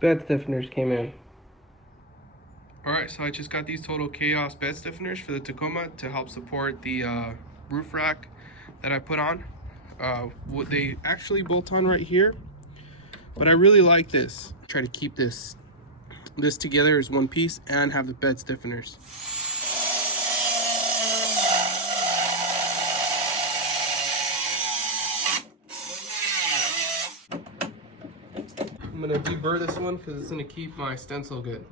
bed stiffeners came in. Alright, so I just got these Total Chaos Bed stiffeners for the Tacoma to help support the roof rack that I put on. They actually bolt on right here, but I really like this. Try to keep this together as one piece and have the bed stiffeners. I'm gonna deburr this one because it's gonna keep my stencil good.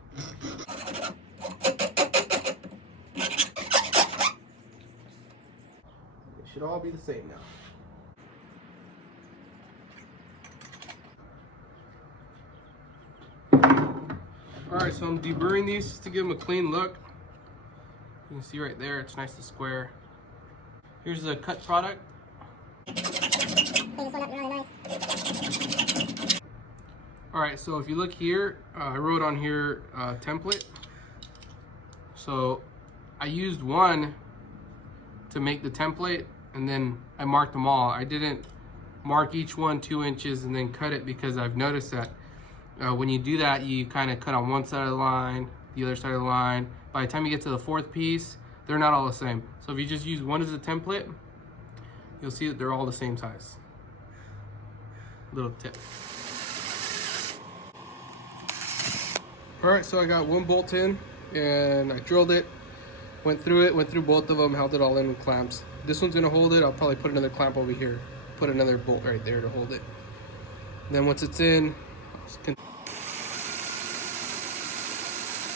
They should all be the same now. Alright, so I'm deburring these just to give them a clean look. You can see right there, it's nice and square. Here's the cut product. Alright, so if you look here, I wrote on here template. So I used one to make the template and then I marked them all. I didn't mark each one 2 inches and then cut it because I've noticed that when you do that, you kind of cut on one side of the line, the other side of the line. By the time you get to the fourth piece, they're not all the same. So if you just use one as a template, you'll see that they're all the same size. Little tip. All right, so I got one bolt in and I drilled it, went through both of them, held it all in with clamps. This one's gonna hold it. I'll probably put another clamp over here, put another bolt right there to hold it. And then once it's in,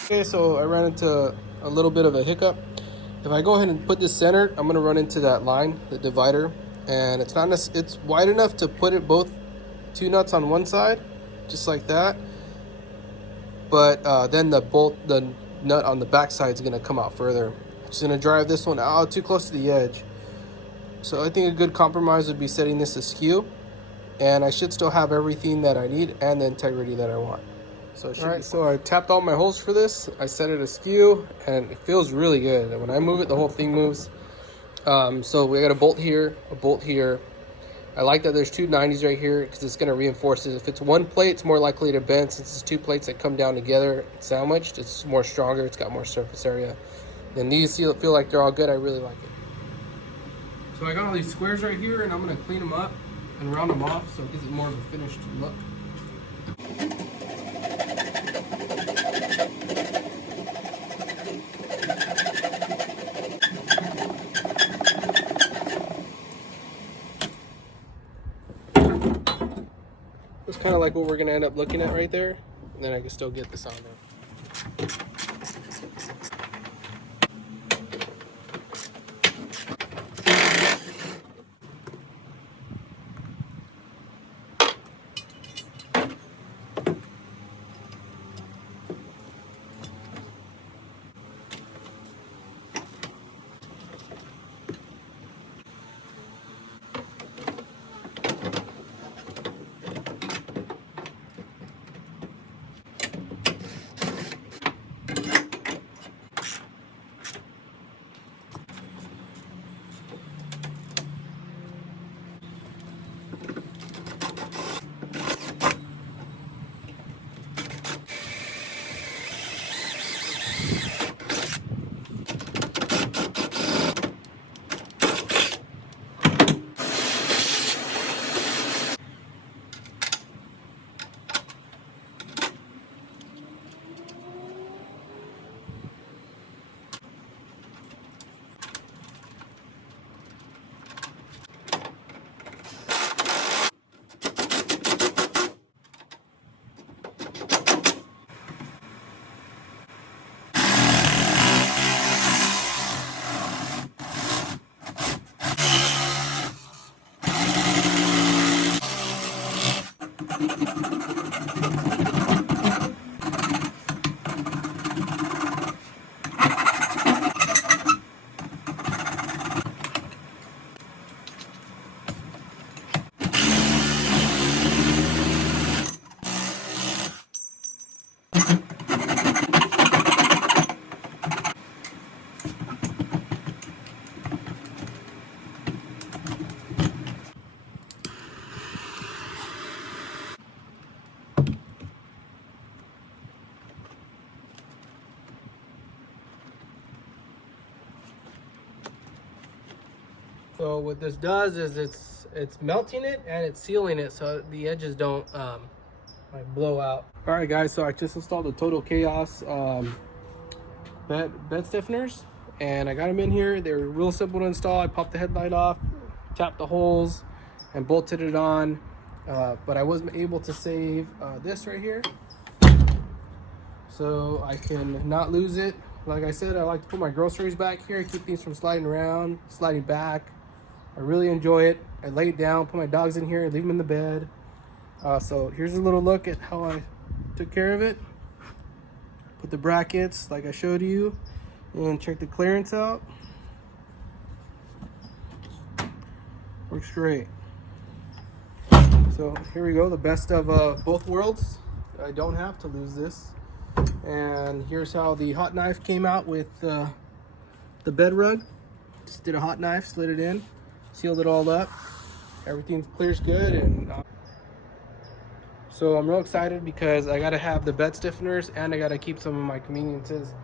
okay, so I ran into a little bit of a hiccup. If I go ahead and put this centered, I'm gonna run into that line, the divider, and it's wide enough to put it both 2 nuts on one side, just like that. But then the nut on the back side is gonna come out further. Just gonna drive this one out too close to the edge. So I think a good compromise would be setting this askew, and I should still have everything that I need and the integrity that I want. So alright, so I tapped all my holes for this. I set it askew, and it feels really good. When I move it, the whole thing moves. So we got a bolt here, a bolt here. I like that there's 2 90s right here because it's going to reinforce it. If it's one plate, it's more likely to bend. Since it's 2 plates that come down together, sandwiched, it's more stronger. It's got more surface area. And these feel like they're all good. I really like it. So I got all these squares right here, and I'm going to clean them up and round them off so it gives it more of a finished look. It's kind of like what we're going to end up looking at right there, and then I can still get this on there. So what this does is it's melting it and it's sealing it so the edges don't like blow out. All right, guys. So I just installed the Total Chaos bed stiffeners, and I got them in here. They're real simple to install. I popped the headlight off, tapped the holes, and bolted it on. But I wasn't able to save this right here, so I can not lose it. Like I said, I like to put my groceries back here, keep things from sliding around, sliding back. I really enjoy it. I lay it down, put my dogs in here, leave them in the bed. So here's a little look at how I took care of it. Put the brackets like I showed you, and check the clearance out. Works great. So here we go, the best of both worlds. I don't have to lose this. And here's how the hot knife came out with the bed rug. Just did a hot knife, slid it in, sealed it all up. Everything clears good. And so I'm real excited because I gotta have the bed stiffeners and I gotta keep some of my conveniences.